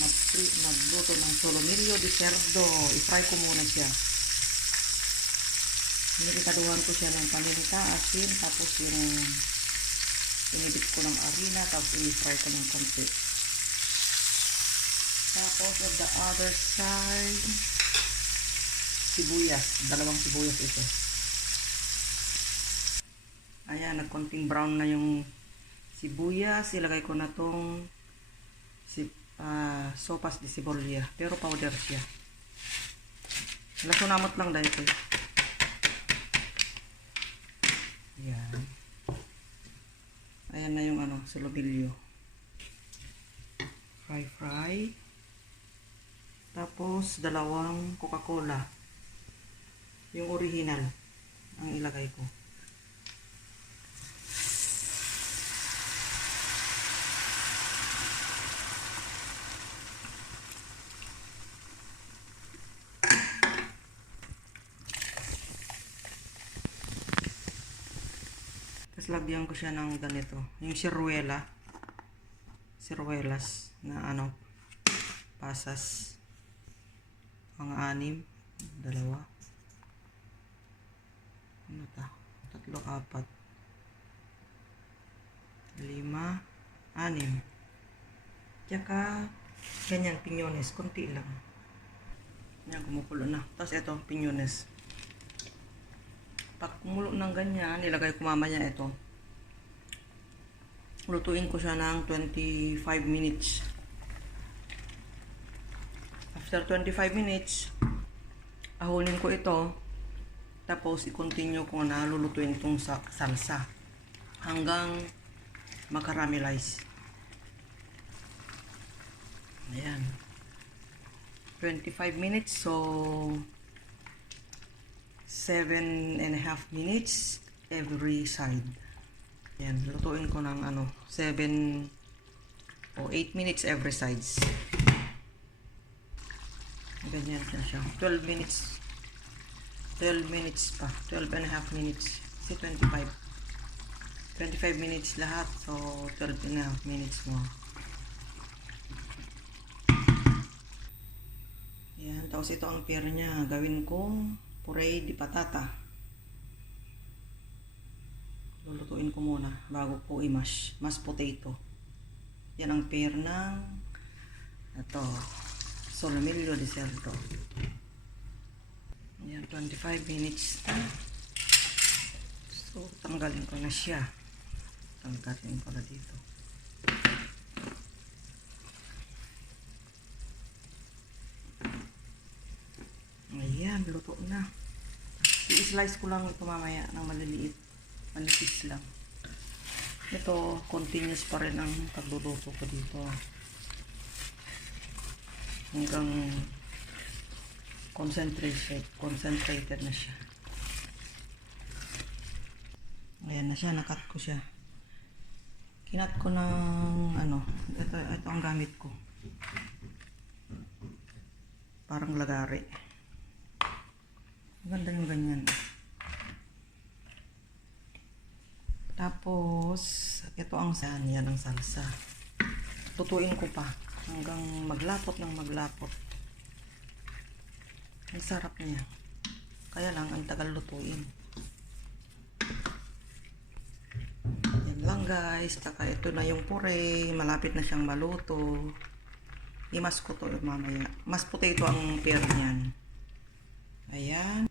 magluto ng solomillo di cerdo. I-fry ko muna siya. Nilikaduhan ko siya ng paminta, asin, tapos yung inibit ko ng harina, tapos i-fry ko ng konti. Tapos on the other side, sibuyas. Dalawang sibuyas ito. Ayan, nagkonting brown na yung sibuyas. Ilagay ko na tong sopas de cebolla. Pero powder siya. Lasunamot lang dahil ito. Ayan. Ayan na yung solomillo. Fry. Tapos, dalawang Coca-Cola. Yung original ang ilagay ko. Tapos, lagyan ko siya ng ganito. Yung siruelas na pasas. Mga 6, 2, 3, 4, 5, 6. Tsaka, ganyan, piñones. Kunti lang. Yan, kumukulo na. Tapos, ito, piñones. Pag kumulo ng ganyan, nilagay ko mamaya ito. Lutuin ko siya ng 25 minutes. After 25 minutes, ahulin ko ito. Tapos, i-continue ko na lulutuin itong salsa. Hanggang makaramelize. Ayan. 25 minutes. So, 7.5 minutes every side. Ayan. Lutuin ko ng 7 o 8 minutes every sides. Ganyan siya. 12 minutes. 12 minutes pa. 12.5 minutes. Kasi 25. 25 minutes lahat. So, 12.5 minutes mo. Ayan. Tapos ito ang pair niya. Gawin kong puree di patata. Lulutuin ko muna bago ko i-mash. Mashed potato. Yan ang pair ng solomillo di cerdo. Yan, 25 minutes na. So, tanggalin ko na siya. Tanggalin ko na dito. Ayan, luto na. I-slice ko lang ito mamaya ng maliliit. Manipis lang. Ito, continuous pa rin ang pagluluto ko dito. Hanggang concentrated na siya. Ayan na siya, nakat ko siya. Kinat ko ng ito ang gamit ko. Parang lagari. Maganda yung ganyan. Tapos, ito ang yan ang salsa. Tutuin ko pa hanggang maglapot ng maglapot. Ang sarap niya. Kaya lang, ang tagal lutuin. Yan lang guys. Taka ito na yung puree. Malapit na siyang maluto. I-mash ko to mamaya. Mashed potato ang pair niyan. Ayan.